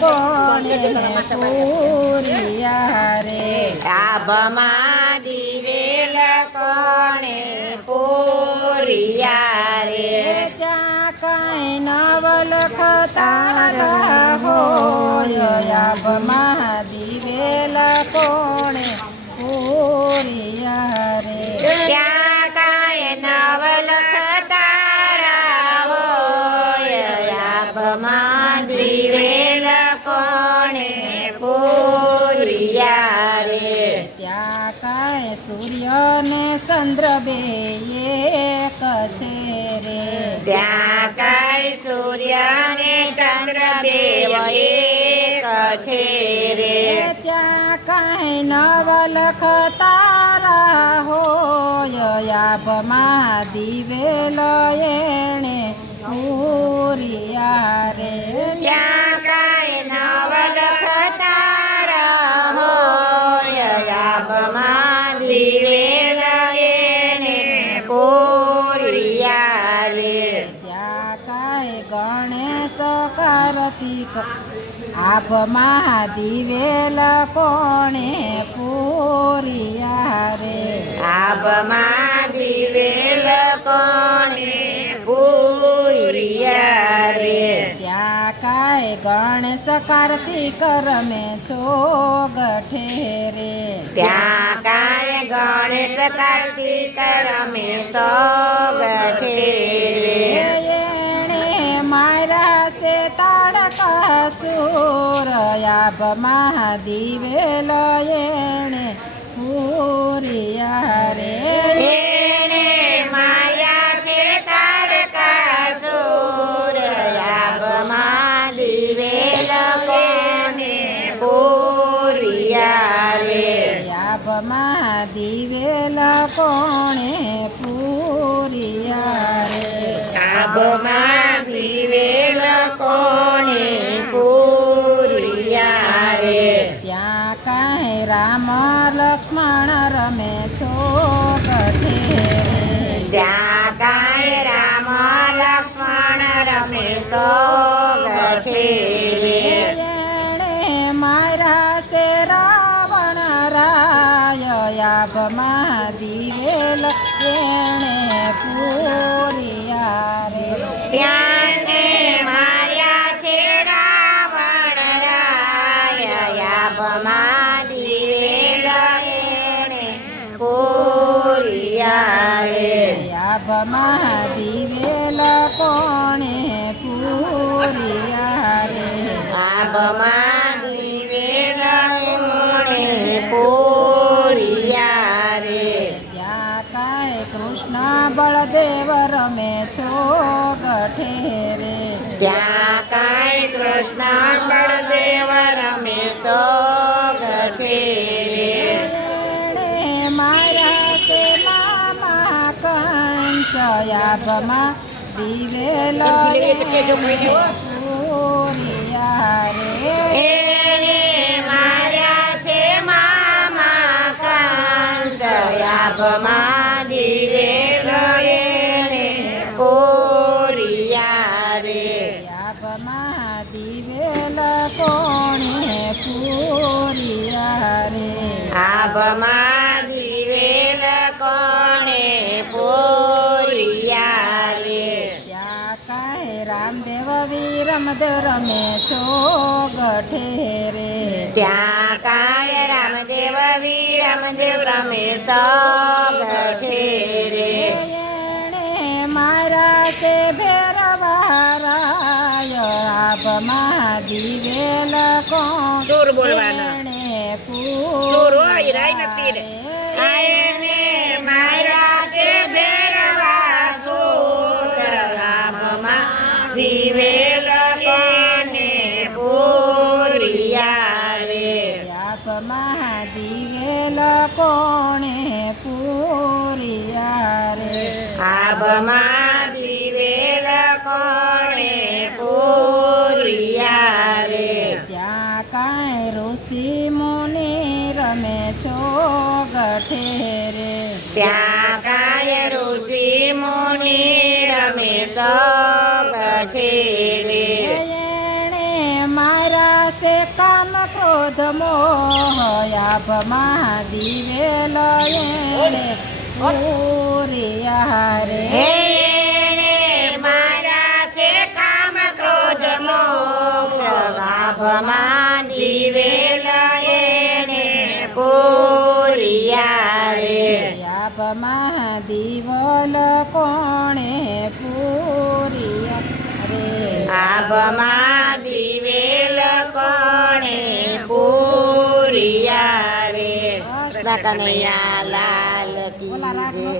કોણે પૂરિયા રે આભમાં દિવેલ કોણે પૂરિયા રે ત્યાં કાંઈ નવલખ તારા હોય આભમાં દિવેલ કોણે પૂરિયા રે ત્યાં કાંઈ નવલખ તારા હોય આભમાં દિવેલ કોણે પૂરિયા રે ત્યાં કાંઈ સૂર્ય ને ચંદ્ર બે એક છે રે ત્યાં કાંઈ સૂર્ય ને ચંદ્ર બેવ એક છે રે ત્યાં કાંઈ નવલખ તારા હોય આભમાં દિવેલ એણે પૂરિયા રે ત્યાં કાંઈ નવલખ તારા હોય આભમાં દિવેલ એને પૂરિયા રે ત્યાં કાંઈ ગણેશ કાર્તિક આભમાં દિવેલ કોણે પૂરિયા રે આભમાં દિવેલ કોણે પૂરિયા રે ત્યાં કાંઈ ગણેશ કાર્તિક રમે છો ગઠે રે ત્યાં કાંઈ ગણેશ કાર્તિક રમે સોગઠે રે એણે મારા સે તાડકાસુર આભમાં દિવેલ એણે પૂરિયા રે એને માયા છે તારકાસુર આભમાં દિવેલ કોને પૂરિયા રે આભમાં દિવેલ કોણે પૂરિયા રે આભમાં દિવેલ કોને પૂરિયા રે ત્યાં કાંઈ રામ લક્ષ્મણ રમે છો ગઠે રે ત્યાં કાંઈ રામ લક્ષ્મણ રમે સોગઠે રે એણે મારા સે રાવણ રાય આભમાં દિવેલ એણે પૂરિયા રે ત્યાંને માર્યા છે રાવણ રાય આભમાં દિવેલ એને પૂરિયા રે આભમાં દિવેલ કોણે પૂરિયા રે આભમાં દિવેલ કોણે પૂરિયા રે ત્યાં કાંઈ કૃષ્ણ બળદેવ રમે છો ગઠે રે ત્યાં કાંઈ કૃષ્ણ બળદેવ રમે સોગઠે રે એણે મારા તે મામા કંસ આભમાં દિવેલ પૂરિયા રે એને માર્યા છે મામા કંસ આભમાં દિવેલ એને પૂરિયા રે આભમાં દિવેલ કોણે પૂરિયા રે આભમાં દિવેલ કોણે પૂરિયા રે ત્યાં કાંઈ રામદેવ વીરમદેવ રમે છો ગઠે રે ત્યાં કાંઈ રામદેવ વીરમદેવ રમે સોગઠે રે એણે મારા તે ભેરવારાય આભમાં દિવેલ કોણ સુર બોલવાના. એણે સુર હોય, રાય નથી રે. આયને માર્યા છે ભેરવા સુર આભમાં દિવેલ કોને પૂરિયા રે આભમાં દિવેલ કોણે પૂરિયા રે આભમાં દિવેલ કોણે પૂરિયા રે ત્યાં કાંઈ ઋષિ મુનિ રમે છો ગઠે રે ત્યાં કાંઈ ઋષિ મુનિ રમે સોગઠે રે એણે મારા છે કામ ક્રોધ મોહ આભમાં દિવેલ એણે પૂર્યા રે હે એને મારા છે કામ ક્રોધ મોહ આભમાં દિવેલ એને પૂર્યા રે આભમાં દિવલ કોણે પૂર્યા રે આભમાં દિવેલ કોણે પૂર્યા રે કૃષ્ણ કનૈયા લાલ કી જય.